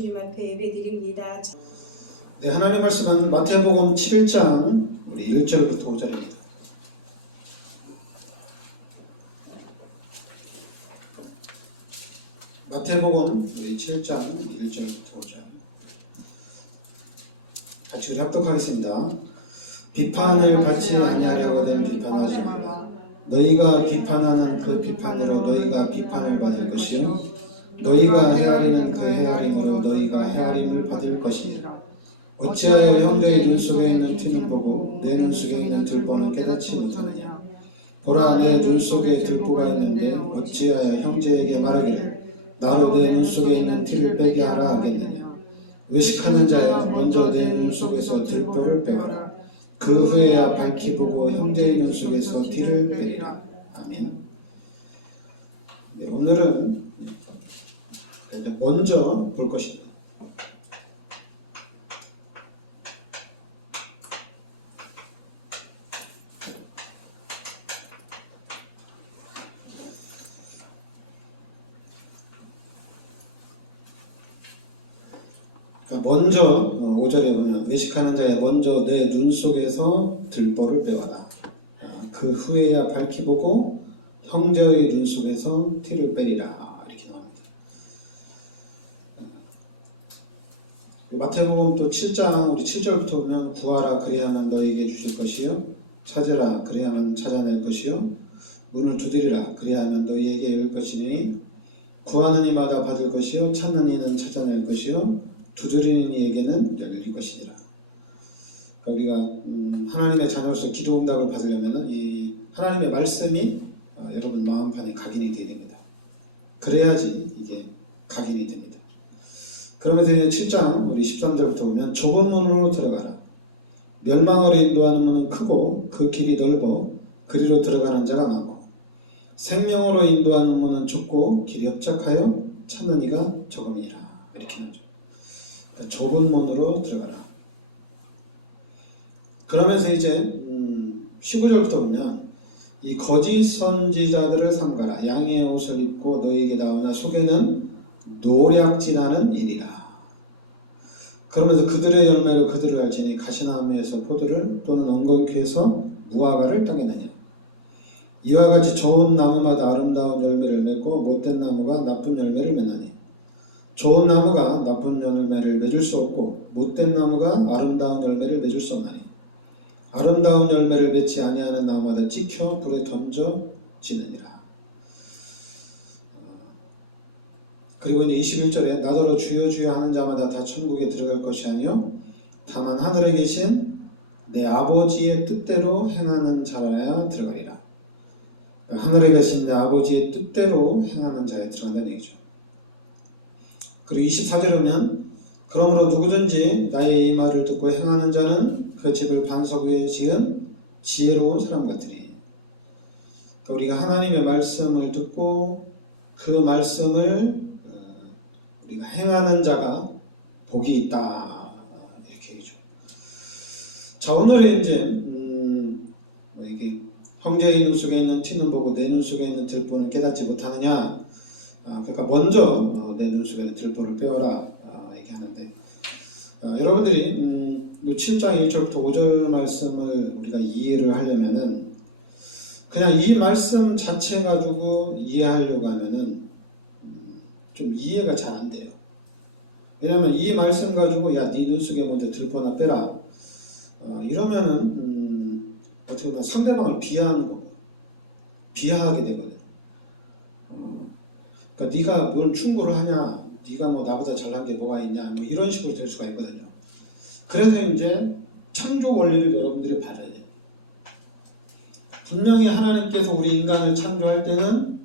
주님 앞에 예배드립니다. 네, 하나님 말씀은 마태복음 7장 우리 1절부터 5절입니다. 마태복음 우리 7장 1절부터 5절 같이 우리 합독하겠습니다. 비판을 받지 아니하려거든 비판하지 말라. 너희가 비판하는 그 비판으로 너희가 비판을 받을 것이요 너희가 헤아리는 그 헤아림으로 너희가 헤아림을 받을 것이니라. 어찌하여 형제의 눈 속에 있는 티는 보고 내 눈 속에 있는 들보는 깨닫지 못하느냐. 보라, 내 눈 속에 들보가 있는데 어찌하여 형제에게 말하기를 나로 내 눈 속에 있는 티를 빼게 하라 하겠느냐. 외식하는 자여, 먼저 내 눈 속에서 들보를 빼와라. 그 후에야 밝히 보고 형제의 눈 속에서 티를 빼리라. 아멘. 네, 오늘은 먼저 볼 것입니다. 먼저 5절에 보면 외식하는 자에 먼저 내 눈 속에서 들보를 빼와라. 그 후에야 밝히 보고 형제의 눈 속에서 티를 빼리라. 이렇게 나옵니다. 마태복음 또 7장 우리 7절부터 보면 구하라 그리하면 너희에게 주실 것이요 찾으라 그리하면 찾아낼 것이요 문을 두드리라 그리하면 너희에게 열릴 것이니 구하는 이마다 받을 것이요 찾는 이는 찾아낼 것이요 두드리는 이에게는 열릴 것이니라. 그러니까 우리가 하나님의 자녀로서 기도 응답을 받으려면 이 하나님의 말씀이 여러분 마음판에 각인이 되어야 됩니다. 그래야지 이게 각인이 됩니다. 그러면서 이제 7장 우리 13절부터 보면 좁은 문으로 들어가라. 멸망으로 인도하는 문은 크고 그 길이 넓어 그리로 들어가는 자가 많고 생명으로 인도하는 문은 좁고 길이 협착하여 찾는 이가 적음이니라. 이렇게 나오죠. 그러니까 좁은 문으로 들어가라. 그러면서 이제 15절부터 보면 이 거짓 선지자들을 삼가라. 양의 옷을 입고 너희에게 나오나 속에는 노략질하는 일이라. 그러면서 그들의 열매로 그들을 알지니 가시나무에서 포도를 또는 엉겅퀴에서 무화과를 따겠느냐. 이와 같이 좋은 나무마다 아름다운 열매를 맺고 못된 나무가 나쁜 열매를 맺나니 좋은 나무가 나쁜 열매를 맺을 수 없고 못된 나무가 아름다운 열매를 맺을 수 없나니 아름다운 열매를 맺지 아니하는 나무마다 찍혀 불에 던져지느니라. 그리고 이제 21절에 나더러 주여 주여 하는 자마다 다 천국에 들어갈 것이 아니요 다만 하늘에 계신 내 아버지의 뜻대로 행하는 자라야 들어가리라. 하늘에 계신 내 아버지의 뜻대로 행하는 자에 들어간다는 얘기죠. 그리고 24절에 보면 그러므로 누구든지 나의 이 말을 듣고 행하는 자는 그 집을 반석 위에 지은 지혜로운 사람 같으니. 그러니까 우리가 하나님의 말씀을 듣고 그 말씀을 우리가 행하는 자가 복이 있다. 이렇게 얘기죠. 자, 오늘은 이제 이게 형제의 눈 속에 있는 티는 보고 내 눈 속에 있는 들보는 깨닫지 못하느냐. 그러니까 먼저 내 눈 속에 있는 들보를 빼어라. 얘기하는데 여러분들이 7장 1절부터 5절 말씀을 우리가 이해를 하려면은 그냥 이 말씀 자체 가지고 이해하려고 하면은 좀 이해가 잘 안 돼요. 왜냐하면 이 말씀 가지고 야, 네 눈 속에 먼저 들보나 빼라. 이러면은 어떻게 보면 상대방을 비하하는 거고 비하하게 되거든. 그러니까 네가 뭘 충고를 하냐, 네가 뭐 나보다 잘난 게 뭐가 있냐, 뭐 이런 식으로 될 수가 있거든요. 그래서 이제 창조 원리를 여러분들이 받아야 돼요. 분명히 하나님께서 우리 인간을 창조할 때는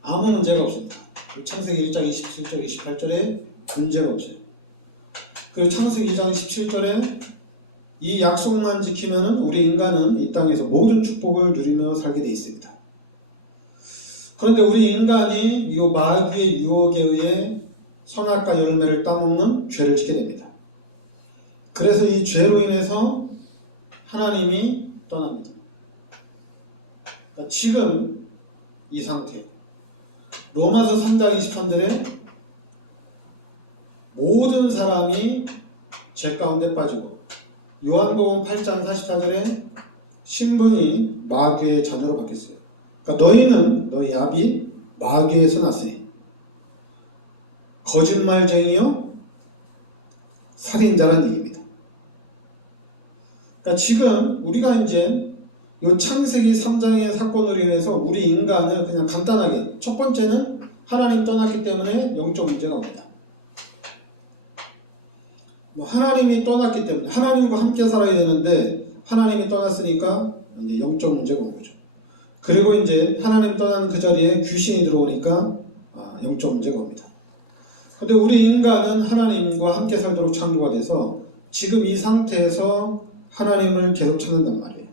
아무 문제가 없습니다. 창세기 1장 27절 28절에 문제가 없어요. 그리고 창세기 2장 17절에 이 약속만 지키면은 우리 인간은 이 땅에서 모든 축복을 누리며 살게 돼 있습니다. 그런데 우리 인간이 이 마귀의 유혹에 의해 선악과 열매를 따먹는 죄를 짓게 됩니다. 그래서 이 죄로 인해서 하나님이 떠납니다. 그러니까 지금 이 상태 로마서 3장 23절에 사람이 죄 가운데 빠지고 요한복음 8장 44절에 신분이 마귀의 자녀로 바뀌었어요. 그러니까 너희는 너희 아비 마귀에서 났으니 거짓말쟁이요 살인자라는 얘기입니다. 그러니까 지금 우리가 이제 요 창세기 3장의 사건으로 인해서 우리 인간을 그냥 간단하게 첫 번째는 하나님 떠났기 때문에 영적 문제가 옵니다. 하나님이 떠났기 때문에 하나님과 함께 살아야 되는데 하나님이 떠났으니까 이제 영적 문제가 온 거죠. 그리고 이제 하나님 떠나는 그 자리에 귀신이 들어오니까 영적 문제가 옵니다. 근데 우리 인간은 하나님과 함께 살도록 창조가 돼서 지금 이 상태에서 하나님을 계속 찾는단 말이에요.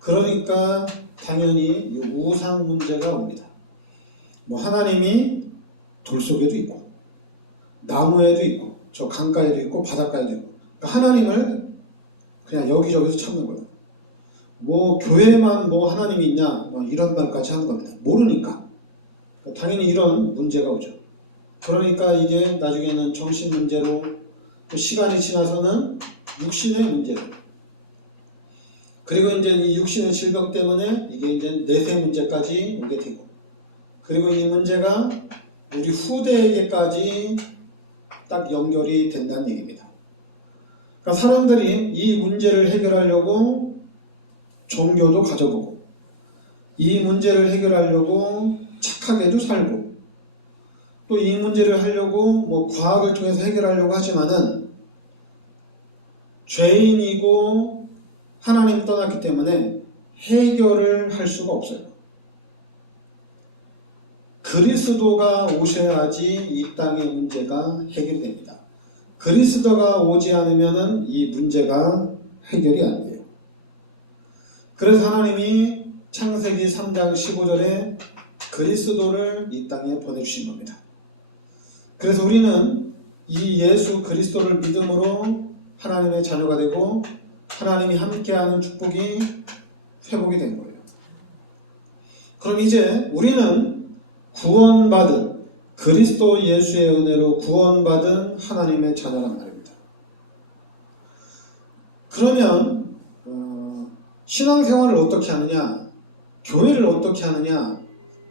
그러니까 당연히 이 우상 문제가 옵니다. 하나님이 돌 속에도 있고 나무에도 있고 저 강가에도 있고 바닷가에도 있고 그러니까 하나님을 그냥 여기저기서 찾는 거예요. 교회만 하나님이 있냐 이런 말까지 하는 겁니다. 모르니까 당연히 이런 문제가 오죠. 그러니까 이게 나중에는 정신 문제로 또 시간이 지나서는 육신의 문제로 그리고 이제 이 육신의 질병 때문에 이게 이제 내세 문제까지 오게 되고 그리고 이 문제가 우리 후대에게까지 딱 연결이 된다는 얘기입니다. 그러니까 사람들이 이 문제를 해결하려고 종교도 가져보고 이 문제를 해결하려고 착하게도 살고 또 이 문제를 하려고 과학을 통해서 해결하려고 하지만은 죄인이고 하나님 떠났기 때문에 해결을 할 수가 없어요. 그리스도가 오셔야지 이 땅의 문제가 해결이 됩니다. 그리스도가 오지 않으면은 이 문제가 해결이 안 돼요. 그래서 하나님이 창세기 3장 15절에 그리스도를 이 땅에 보내주신 겁니다. 그래서 우리는 이 예수 그리스도를 믿음으로 하나님의 자녀가 되고 하나님이 함께하는 축복이 회복이 된 거예요. 그럼 이제 우리는 구원받은 그리스도 예수의 은혜로 구원받은 하나님의 자녀란 말입니다. 그러면 신앙생활을 어떻게 하느냐, 교회를 어떻게 하느냐,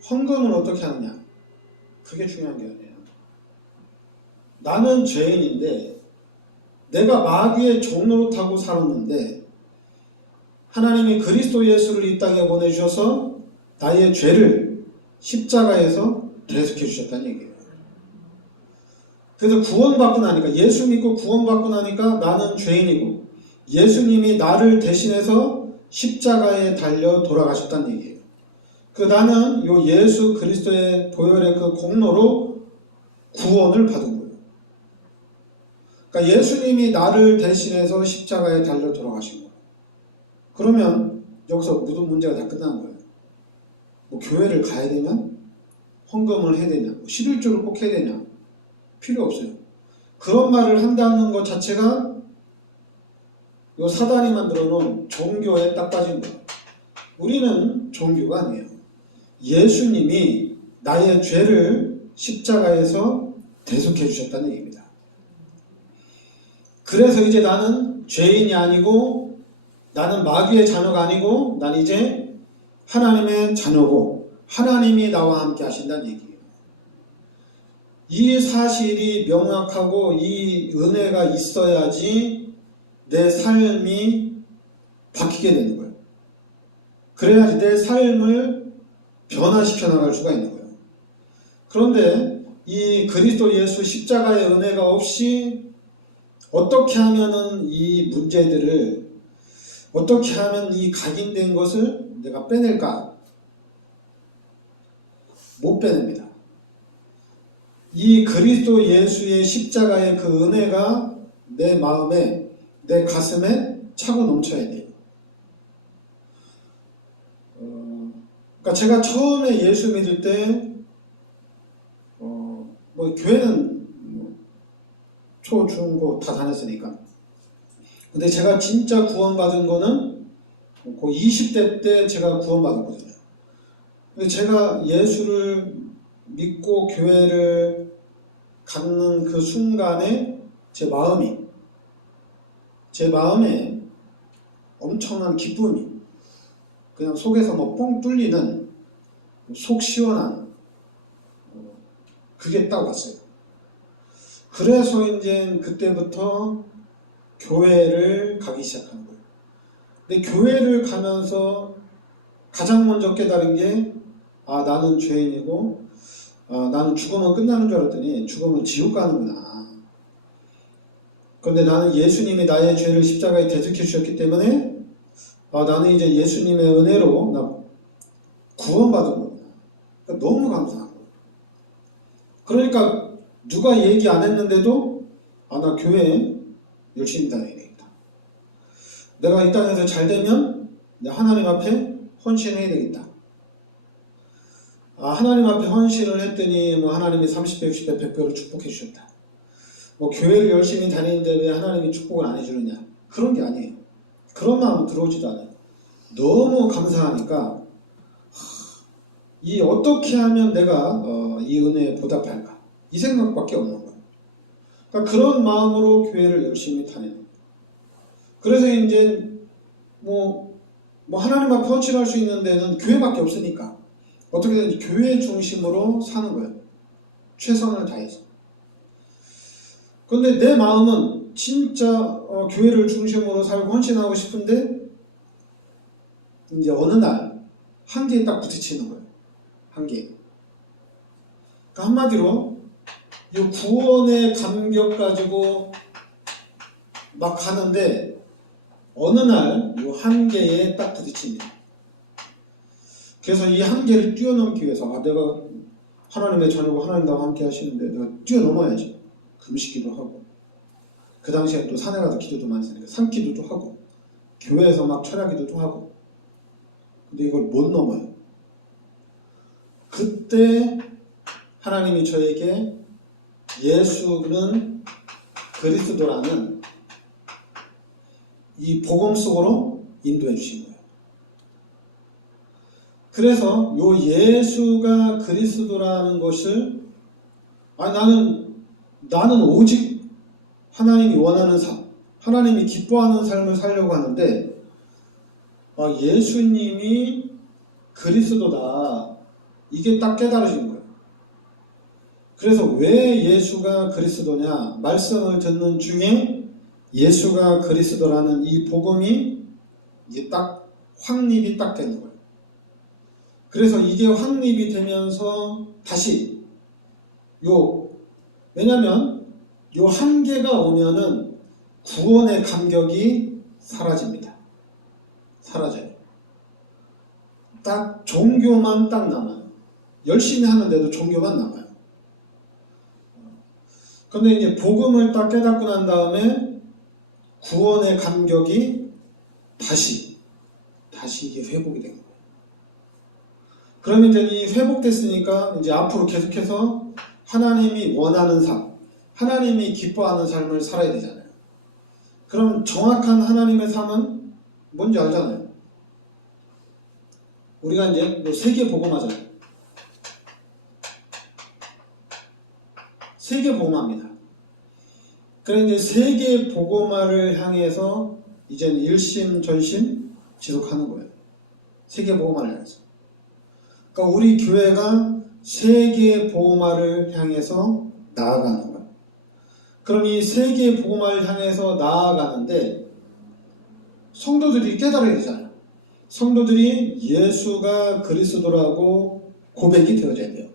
헌금을 어떻게 하느냐, 그게 중요한 게 아니에요. 나는 죄인인데 내가 마귀의 종노릇하고 살았는데 하나님이 그리스도 예수를 이 땅에 보내주셔서 나의 죄를 십자가에서 대속해 주셨다는 얘기예요. 그래서 구원받고 나니까 예수 믿고 구원받고 나니까 나는 죄인이고 예수님이 나를 대신해서 십자가에 달려 돌아가셨다는 얘기예요. 나는 요 예수 그리스도의 보혈의 그 공로로 구원을 받은 거예요. 그러니까 예수님이 나를 대신해서 십자가에 달려 돌아가신 거예요. 그러면 여기서 모든 문제가 다 끝난 거예요. 교회를 가야 되냐? 헌금을 해야 되냐? 11조를 꼭 해야 되냐? 필요 없어요. 그런 말을 한다는 것 자체가 요 사단이 만들어 놓은 종교에 딱 빠진 거예요. 우리는 종교가 아니에요. 예수님이 나의 죄를 십자가에서 대속해 주셨다는 얘기입니다. 그래서 이제 나는 죄인이 아니고 나는 마귀의 자녀가 아니고 난 이제 하나님의 자녀고 하나님이 나와 함께 하신다는 얘기예요. 이 사실이 명확하고 이 은혜가 있어야지 내 삶이 바뀌게 되는 거예요. 그래야지 내 삶을 변화시켜 나갈 수가 있는 거예요. 그런데 이 그리스도 예수 십자가의 은혜가 없이 어떻게 하면은 이 문제들을 어떻게 하면 이 각인된 것을 내가 빼낼까? 못 빼냅니다. 이 그리스도 예수의 십자가의 그 은혜가 내 마음에 내 가슴에 차고 넘쳐야 돼요. 그러니까 제가 처음에 예수 믿을 때 교회는 초, 중, 고 다 다녔으니까. 근데 제가 진짜 구원받은 거는 그 20대 때 제가 구원받은 거잖아요. 근데 제가 예수를 믿고 교회를 갖는 그 순간에 제 마음에 엄청난 기쁨이 그냥 속에서 뭐 뻥 뚫리는 속 시원한 그게 딱 왔어요. 그래서 이제 그때부터 교회를 가기 시작한 거예요. 근데 교회를 가면서 가장 먼저 깨달은 게 나는 죄인이고 나는 죽으면 끝나는 줄 알았더니 죽으면 지옥 가는구나. 그런데 나는 예수님이 나의 죄를 십자가에 대속해 주셨기 때문에 나는 이제 예수님의 은혜로 나 구원받은 거구나. 그러니까 너무 감사한 거예요. 그러니까 누가 얘기 안 했는데도 나 교회에 열심히 다녀야 되겠다. 내가 이 땅에서 잘 되면 하나님 앞에 헌신해야 되겠다. 하나님 앞에 헌신을 했더니 뭐 하나님이 30배, 60배, 100배로 축복해 주셨다. 뭐 교회를 열심히 다니는데 왜 하나님이 축복을 안 해주느냐. 그런 게 아니에요. 그런 마음 들어오지도 않아요. 너무 감사하니까 이 어떻게 하면 내가 이 은혜에 보답할까 이 생각밖에 없는 거예요. 그러니까 그런 마음으로 교회를 열심히 다니는 거예요. 그래서 이제 뭐 하나님 앞에 헌신할 수 있는 데는 교회밖에 없으니까 어떻게든 교회 중심으로 사는 거예요. 최선을 다해서. 그런데 내 마음은 진짜 교회를 중심으로 살고 헌신하고 싶은데 이제 어느 날 한계에 딱 부딪히는 거예요. 한계. 그러니까 한마디로 이 구원의 감격 가지고 막 가는데 어느 날 이 한계에 딱 부딪힙니다. 그래서 이 한계를 뛰어넘기 위해서 내가 하나님의 자녀고 하나님과 함께 하시는데 내가 뛰어넘어야지. 금식기도 하고 그 당시에 또 산에 가서 기도도 많이 했으니까 산기도도 하고 교회에서 막 철야기도도 하고 근데 이걸 못 넘어요. 그때 하나님이 저에게 예수는 그리스도라는 이 복음 속으로 인도해 주신 거예요. 그래서 요 예수가 그리스도라는 것을 나는 오직 하나님이 원하는 삶, 하나님이 기뻐하는 삶을 살려고 하는데 예수님이 그리스도다. 이게 딱 깨달아진 거예요. 그래서 왜 예수가 그리스도냐? 말씀을 듣는 중에 예수가 그리스도라는 이 복음이 이게 딱 확립이 딱 되는 거예요. 그래서 이게 확립이 되면서 다시 왜냐면 요 한계가 오면은 구원의 감격이 사라집니다. 사라져요. 딱 종교만 딱 남아요. 열심히 하는데도 종교만 남아요. 그런데 이제 복음을 딱 깨닫고 난 다음에 구원의 감격이 다시 이게 회복이 된 거예요. 그러면 이제 이 회복됐으니까 이제 앞으로 계속해서 하나님이 원하는 삶, 하나님이 기뻐하는 삶을 살아야 되잖아요. 그럼 정확한 하나님의 삶은 뭔지 알잖아요. 우리가 이제 세계 복음하잖아요. 세계 복음합니다. 그래서 이제 세계 복음화를 향해서 이제는 일심전심 지속하는 거예요. 세계 복음화를 향해서. 그러니까 우리 교회가 세계 복음화를 향해서 나아가는 거예요. 그럼 이 세계 복음화를 향해서 나아가는데 성도들이 깨달아야 되잖아요. 성도들이 예수가 그리스도라고 고백이 되어져야 돼요.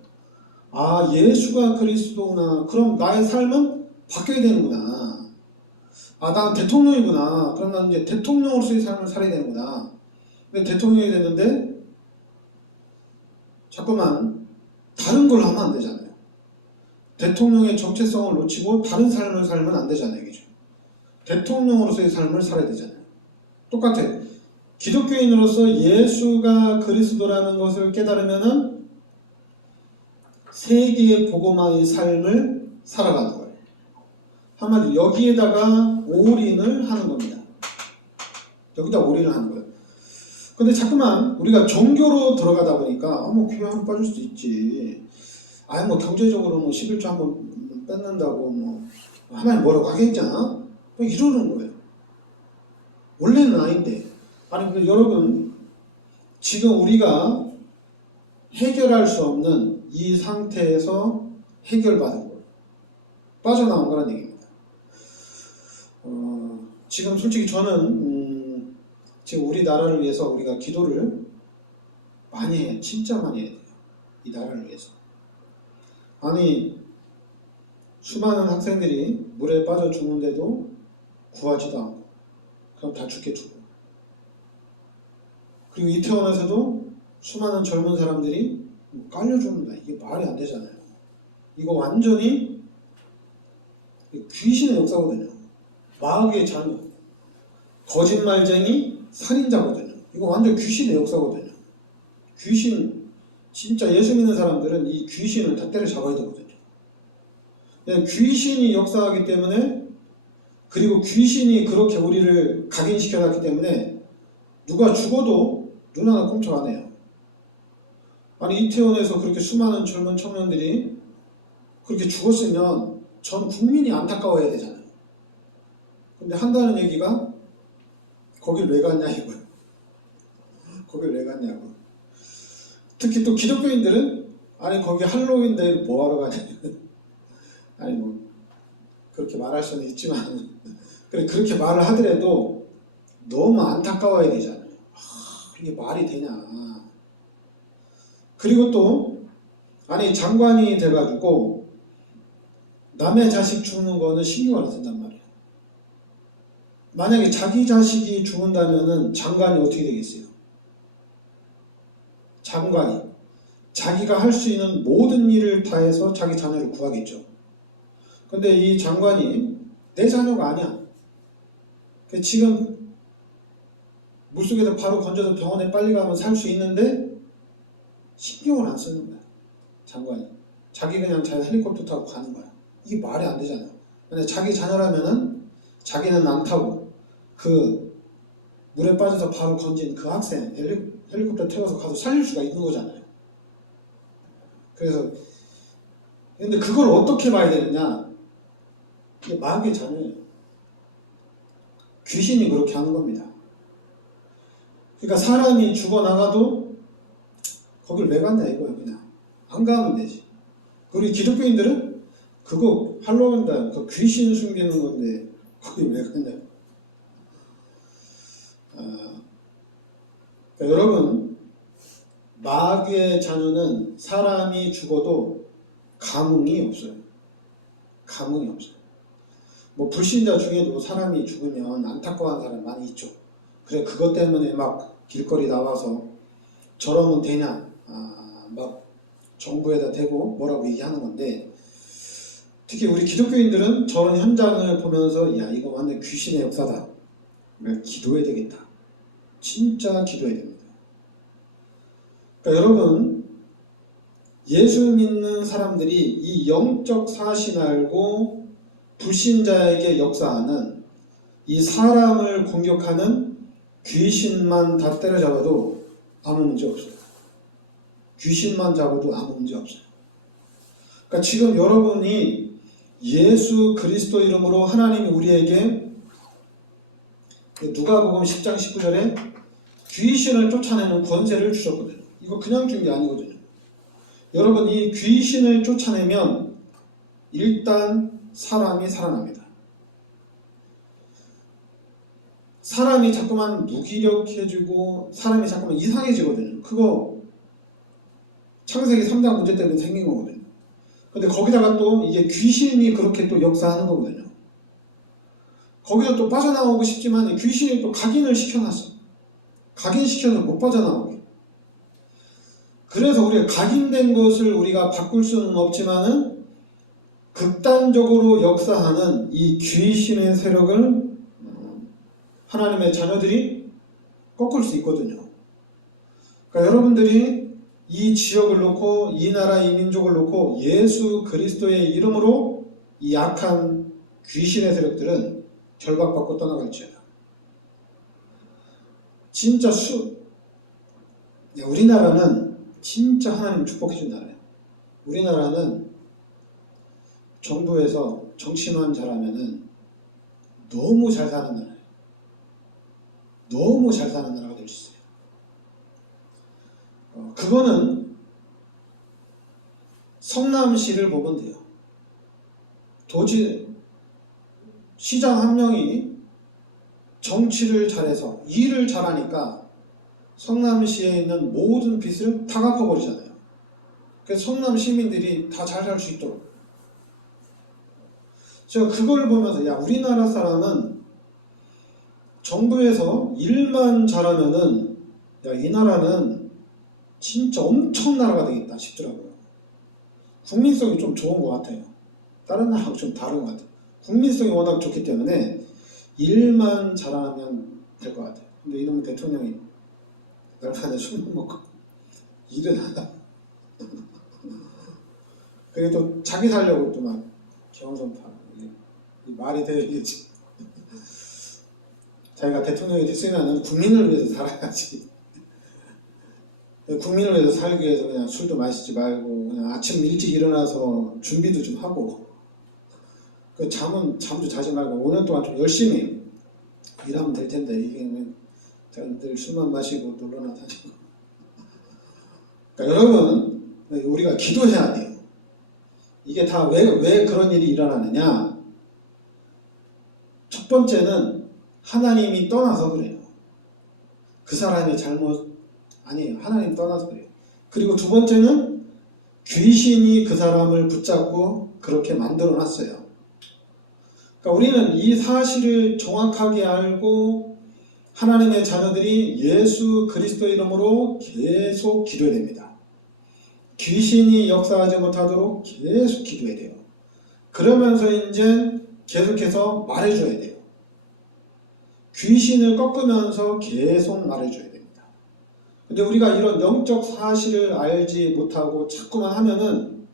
예수가 그리스도구나. 그럼 나의 삶은 바뀌어야 되는구나. 난 대통령이구나. 그럼 나는 이제 대통령으로서의 삶을 살아야 되는구나. 근데 대통령이 됐는데 자꾸만 다른 걸 하면 안 되잖아요. 대통령의 정체성을 놓치고 다른 삶을 살면 안 되잖아요. 그죠? 대통령으로서의 삶을 살아야 되잖아요. 똑같아요. 기독교인으로서 예수가 그리스도라는 것을 깨달으면은 세계의 복음화의 삶을 살아가는 거예요. 한마디 여기에다가 올인을 하는 겁니다. 여기다 올인을 하는 거예요. 근데 자꾸만 우리가 종교로 들어가다 보니까 교회 한번 빠질 수도 있지. 경제적으로 11조 한번 뺏는다고 하나님 뭐라고 하겠잖아? 이러는 거예요. 원래는 아닌데. 아니, 근데 여러분, 지금 우리가 해결할 수 없는 이 상태에서 해결받은 거예요. 빠져나온 거란 얘기입니다. 지금 솔직히 저는 지금 우리나라를 위해서 우리가 기도를 많이 해요. 진짜 많이 해야 돼요. 이 나라를 위해서. 아니, 수많은 학생들이 물에 빠져 죽는데도 구하지도 않고 그럼 다 죽게 죽고, 그리고 이태원에서도 수많은 젊은 사람들이 깔려 죽는다. 이게 말이 안 되잖아요. 이거 완전히 귀신의 역사거든요. 마귀의 자녀, 거짓말쟁이, 살인자거든요. 이거 완전 귀신의 역사거든요. 귀신, 진짜 예수 믿는 사람들은 이 귀신을 다 때려잡아야 되거든요. 귀신이 역사하기 때문에, 그리고 귀신이 그렇게 우리를 각인시켜놨기 때문에 누가 죽어도 눈 하나 꼼짝 안 해요. 아니, 이태원에서 그렇게 수많은 젊은 청년들이 그렇게 죽었으면 전 국민이 안타까워야 되잖아요. 근데 한다는 얘기가 거길 왜 갔냐 이거예요. 거길 왜 갔냐고. 특히 또 기독교인들은 아니 거기 할로윈 데이를 뭐하러 가냐. 아니 뭐 그렇게 말할 수는 있지만 그래, 그렇게 말을 하더라도 너무 안타까워야 되잖아요. 이게 말이 되냐. 그리고 또 아니 장관이 돼가지고 남의 자식 죽는 거는 신경 안 쓴단 말이에요. 만약에 자기 자식이 죽는다면은 장관이 어떻게 되겠어요? 장관이 자기가 할 수 있는 모든 일을 다해서 자기 자녀를 구하겠죠. 근데 이 장관이 내 자녀가 아니야. 지금 물속에서 바로 건져서 병원에 빨리 가면 살 수 있는데 신경을 안 쓰는 거야. 장관이. 자기 그냥 자기 헬리콥터 타고 가는 거야. 이게 말이 안 되잖아요. 근데 자기 자녀라면은 자기는 안 타고 그 물에 빠져서 바로 건진 그 학생 헬리콥터 태워서 가서 살릴 수가 있는 거잖아요. 그래서 근데 그걸 어떻게 봐야 되느냐? 이게 마귀의 자녀예요. 귀신이 그렇게 하는 겁니다. 그러니까 사람이 죽어나가도 거길 왜 갔냐 이거예요. 그냥 안 가면 되지. 우리 기독교인들은 그거 할로윈다 그 귀신 숨기는 건데 거길 왜 갔냐. 그러니까 여러분, 마귀의 자녀는 사람이 죽어도 감흥이 없어요. 감흥이 없어요. 뭐 불신자 중에도 사람이 죽으면 안타까워하는 사람 많이 있죠. 그래, 그것 때문에 막 길거리 나와서 저러면 되냐, 막 정부에다 대고 뭐라고 얘기하는 건데, 특히 우리 기독교인들은 저런 현장을 보면서 야, 이거 완전 귀신의 역사다. 그러니까 기도해야 되겠다. 진짜 기도해야 됩니다. 그러니까 여러분, 예수 믿는 사람들이 이 영적 사신 알고 불신자에게 역사하는 이 사람을 공격하는 귀신만 다 때려잡아도 아무 문제 없어요. 귀신만 잡아도 아무 문제 없어요. 그러니까 지금 여러분이 예수 그리스도 이름으로 하나님이 우리에게 누가복음 10장 19절에 귀신을 쫓아내는 권세를 주셨거든요. 이거 그냥 준 게 아니거든요. 여러분, 이 귀신을 쫓아내면 일단 사람이 살아납니다. 사람이 자꾸만 무기력해지고 사람이 자꾸만 이상해지거든요. 그거 창세기 3장 문제 때문에 생긴 거거든요. 근데 거기다가 또 이게 귀신이 그렇게 또 역사하는 거거든요. 거기서 또 빠져나오고 싶지만 귀신이 또 각인을 시켜놨어. 각인시켜서 못 빠져나오게. 그래서 우리가 각인된 것을 우리가 바꿀 수는 없지만은 극단적으로 역사하는 이 귀신의 세력을 하나님의 자녀들이 꺾을 수 있거든요. 그러니까 여러분들이 이 지역을 놓고 이 나라 이 민족을 놓고 예수 그리스도의 이름으로 이 약한 귀신의 세력들은 결박받고 떠나갈지어다. 진짜 우리나라는 진짜 하나님 축복해준 나라예요. 우리나라는 정부에서 정치만 잘하면은 너무 잘 사는 나라예요. 너무 잘 사는 나라가 될 수 있어요. 그거는 성남시를 보면 돼요. 도지 시장 한 명이 정치를 잘해서 일을 잘하니까 성남시에 있는 모든 빚을 다 갚아버리잖아요. 그래서 성남 시민들이 다 잘 살 수 있도록. 제가 그걸 보면서 야, 우리나라 사람은 정부에서 일만 잘하면은 야, 이 나라는 진짜 엄청 나라가 되겠다 싶더라고요. 국민성이 좀 좋은 것 같아요. 다른 나라하고 좀 다른 것 같아요. 국민성이 워낙 좋기 때문에 일만 잘하면 될 것 같아요. 근데 이놈 대통령이 날마다 술만 먹고 일은 안 하고 그리고 또 자기 살려고 또 막 경선 타고 말이 되어야지. 자기가 대통령이 됐으면 국민을 위해서 살아야지. 국민을 위해서 살기 위해서 그냥 술도 마시지 말고 그냥 아침 일찍 일어나서 준비도 좀 하고 그 잠도 자지 말고 5년 동안 좀 열심히 일하면 될 텐데 이게 늘 술만 마시고 놀러나 다니고. 그러니까 여러분 우리가 기도해야 돼요. 이게 다 왜 그런 일이 일어나느냐? 첫 번째는 하나님이 떠나서 그래요. 그 사람의 잘못 아니에요. 하나님 떠나서 그래요. 그리고 두 번째는 귀신이 그 사람을 붙잡고 그렇게 만들어 놨어요. 그러니까 우리는 이 사실을 정확하게 알고 하나님의 자녀들이 예수 그리스도의 이름으로 계속 기도해야 됩니다. 귀신이 역사하지 못하도록 계속 기도해야 돼요. 그러면서 이제 계속해서 말해줘야 돼요. 귀신을 꺾으면서 계속 말해줘야 됩니다. 근데 우리가 이런 영적 사실을 알지 못하고 자꾸만 하면은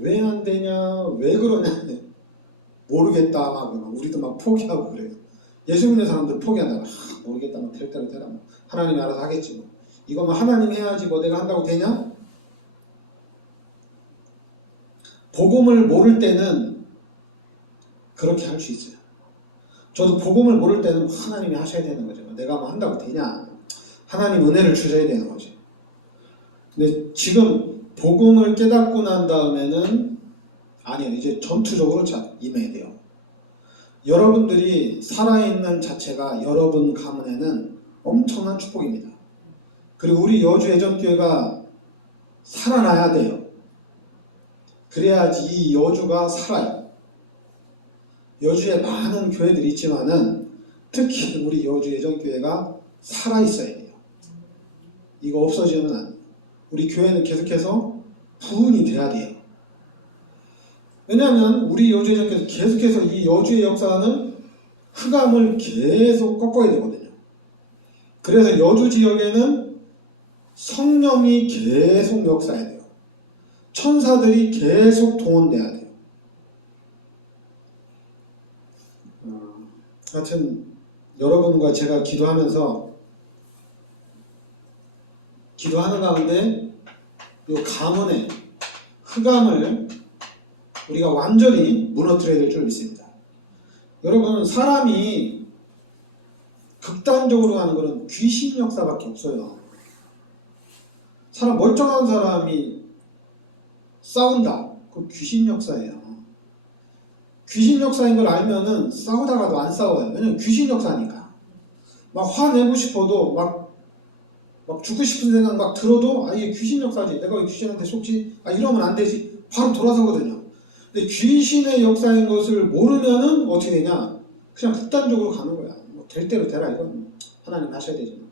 왜 안 되냐, 왜 그러냐 모르겠다 막 우리도 막 포기하고 그래요. 예수 믿는 사람들 포기한다고 모르겠다 뭐 될 대로 되라 뭐 하나님이 알아서 하겠지 뭐 이거 뭐 하나님 해야지 뭐 내가 한다고 되냐? 복음을 모를 때는 그렇게 할 수 있어요. 저도 복음을 모를 때는 하나님이 하셔야 되는 거죠. 내가 뭐 한다고 되냐? 하나님 은혜를 주셔야 되는 거죠. 근데 지금 복음을 깨닫고 난 다음에는 아니요, 이제 전투적으로 임해야 돼요. 여러분들이 살아있는 자체가 여러분 가문에는 엄청난 축복입니다. 그리고 우리 여주 예전교회가 살아나야 돼요. 그래야지 이 여주가 살아요. 여주에 많은 교회들이 있지만은 특히 우리 여주 예전교회가 살아있어야 돼요. 이거 없어지면 안 돼요. 우리 교회는 계속해서 부흥이 돼야 돼요. 왜냐하면 우리 여주 예전교회에서 계속해서 이 여주의 역사는 흑암을 계속 꺾어야 되거든요. 그래서 여주 지역에는 성령이 계속 역사해야 돼요. 천사들이 계속 동원돼야 돼요. 하여튼 여러분과 제가 기도하면서 기도하는 가운데 이 가문의 흑암을 우리가 완전히 무너뜨려야 될 줄 믿습니다. 여러분 사람이 극단적으로 하는 것은 귀신 역사밖에 없어요. 사람 멀쩡한 사람이 싸운다. 그 귀신 역사예요. 귀신 역사인 걸 알면은 싸우다가도 안 싸워요. 왜냐면 귀신 역사니까. 막 화내고 싶어도 막 죽고 싶은 생각 막 들어도 이게 귀신 역사지. 내가 왜 귀신한테 속지? 이러면 안 되지. 바로 돌아서거든요. 근데 귀신의 역사인 것을 모르면은 어떻게 되냐? 그냥 극단적으로 가는 거야. 뭐 될 대로 되라 이건 하나님 하셔야 되지.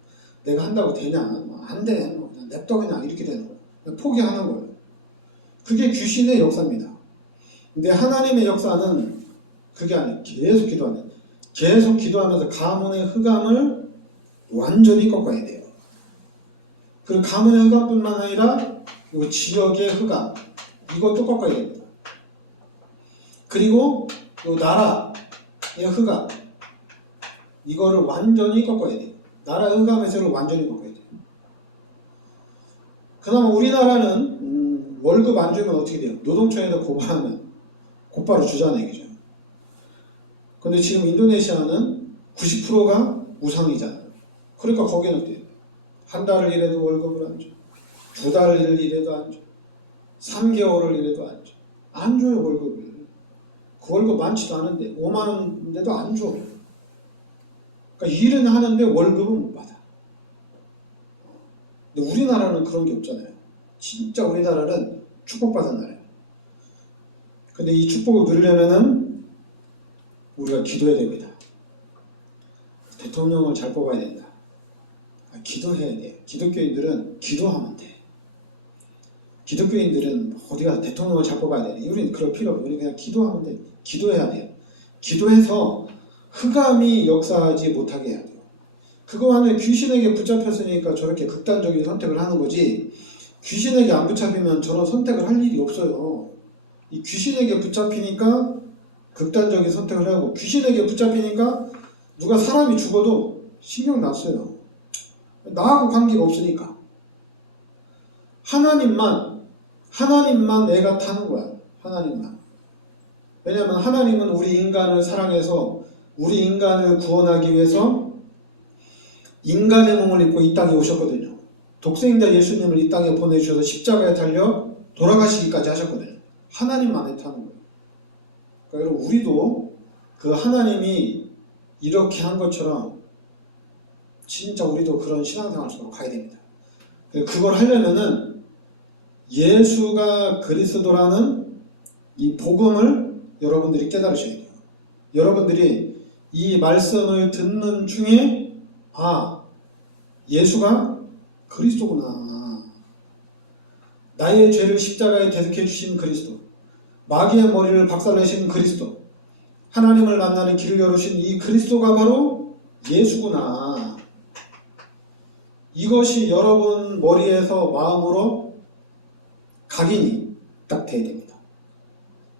내가 한다고 되냐? 안 돼. 그냥 냅둬 그냥 이렇게 되는 거야. 그냥 포기하는 거예요. 그게 귀신의 역사입니다. 근데 하나님의 역사는 그게 아니에요. 계속 기도하는 거예요. 계속 기도하면서 가문의 흑암을 완전히 꺾어야 돼요. 그 가문의 흑암뿐만 아니라 이 지역의 흑암 이것도 꺾어야 됩니다. 그리고 이 나라의 흑암 이거를 완전히 꺾어야 돼요. 나라의 흑암에서를 완전히 꺾어야 돼요. 그나마 우리나라는 월급 안 주면 어떻게 돼요? 노동청에다 고발하면 곧바로 주자는 얘기죠. 근데 지금 인도네시아는 90%가 우상이잖아요. 그러니까 거기는 어때요? 한 달을 일해도 월급을 안 줘. 두 달을 일해도 안 줘. 3개월을 일해도 안 줘. 안 줘요, 월급을. 그 월급 많지도 않은데 5만 원인데도 안 줘. 그러니까 일은 하는데 월급은 못 받아. 근데 우리나라는 그런 게 없잖아요. 진짜 우리나라는 축복받은 나라예요. 근데 이 축복을 누리려면은 우리가 기도해야 됩니다. 대통령을 잘 뽑아야 된다. 기도해야 돼. 기독교인들은 기도하면 돼. 기독교인들은 어디 가서 대통령을 잘 뽑아야 돼. 우리는 그럴 필요 없고 우리 그냥 기도하면 돼. 기도해야 돼요. 기도해서 흑암이 역사하지 못하게 해야 돼요. 그거 안에 귀신에게 붙잡혔으니까 저렇게 극단적인 선택을 하는 거지, 귀신에게 안 붙잡히면 저런 선택을 할 일이 없어요. 이 귀신에게 붙잡히니까 극단적인 선택을 하고, 귀신에게 붙잡히니까 누가 사람이 죽어도 신경 났어요. 나하고 관계가 없으니까. 하나님만 애가 타는 거야. 하나님만. 왜냐하면 하나님은 우리 인간을 사랑해서 우리 인간을 구원하기 위해서 인간의 몸을 입고 이 땅에 오셨거든요. 독생자 예수님을 이 땅에 보내주셔서 십자가에 달려 돌아가시기까지 하셨거든요. 하나님만 애 타는 거예요. 그러니까 여러분, 우리도 그 하나님이 이렇게 한 것처럼 진짜 우리도 그런 신앙생활 속으로 가야 됩니다. 그걸 하려면은 예수가 그리스도라는 이 복음을 여러분들이 깨달으셔야 돼요. 여러분들이 이 말씀을 듣는 중에 예수가 그리스도구나. 나의 죄를 십자가에 대속해 주신 그리스도, 마귀의 머리를 박살내신 그리스도, 하나님을 만나는 길을 열으신 이 그리스도가 바로 예수구나. 이것이 여러분 머리에서 마음으로 각인이 딱 돼야 됩니다.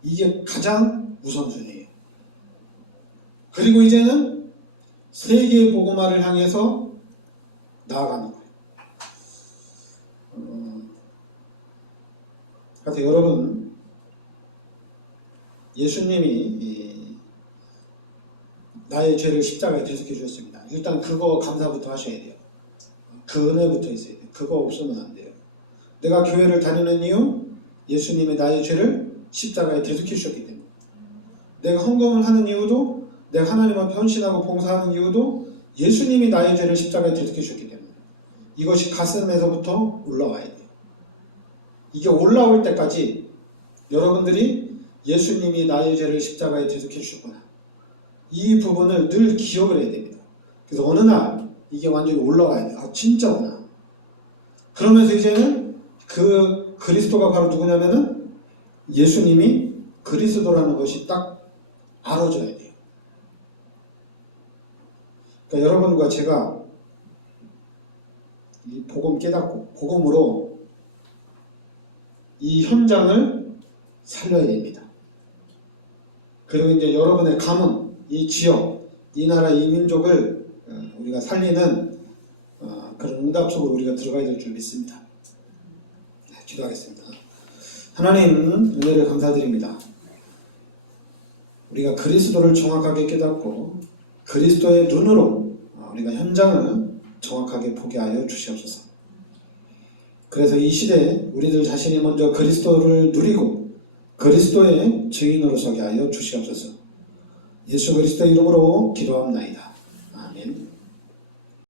이게 가장 우선순위예요. 그리고 이제는 세계 복음화를 향해서 나아가는 거예요. 그래서 여러분, 예수님이 나의 죄를 십자가에 대속해 주셨습니다. 일단 그거 감사부터 하셔야 돼요. 그 은혜부터 있어야 돼요. 그거 없으면 안 돼요. 내가 교회를 다니는 이유, 예수님이 나의 죄를 십자가에 대속해 주셨기 때문에. 내가 헌금을 하는 이유도, 내가 하나님 앞에 헌신하고 봉사하는 이유도 예수님이 나의 죄를 십자가에 대속해 주셨기 때문에. 이것이 가슴에서부터 올라와야 돼요. 이게 올라올 때까지 여러분들이 예수님이 나의 죄를 십자가에 대속해 주셨구나, 이 부분을 늘 기억을 해야 됩니다. 그래서 어느 날 이게 완전히 올라와야 돼요. 진짜구나. 그러면서 이제는 그 그리스도가 바로 누구냐면은 예수님이 그리스도라는 것이 딱 알아져야 돼요. 그러니까 여러분과 제가 이 복음 깨닫고 복음으로 이 현장을 살려야 됩니다. 그리고 이제 여러분의 가문, 이 지역, 이 나라, 이 민족을 우리가 살리는 그런 응답 속으로 우리가 들어가야 될 줄 믿습니다. 기도하겠습니다. 하나님, 은혜를 감사드립니다. 우리가 그리스도를 정확하게 깨닫고 그리스도의 눈으로 우리가 현장을 정확하게 보게 하여 주시옵소서. 그래서 이 시대에 우리들 자신이 먼저 그리스도를 누리고 그리스도의 증인으로 서게 하여 주시옵소서. 예수 그리스도의 이름으로 기도합나이다.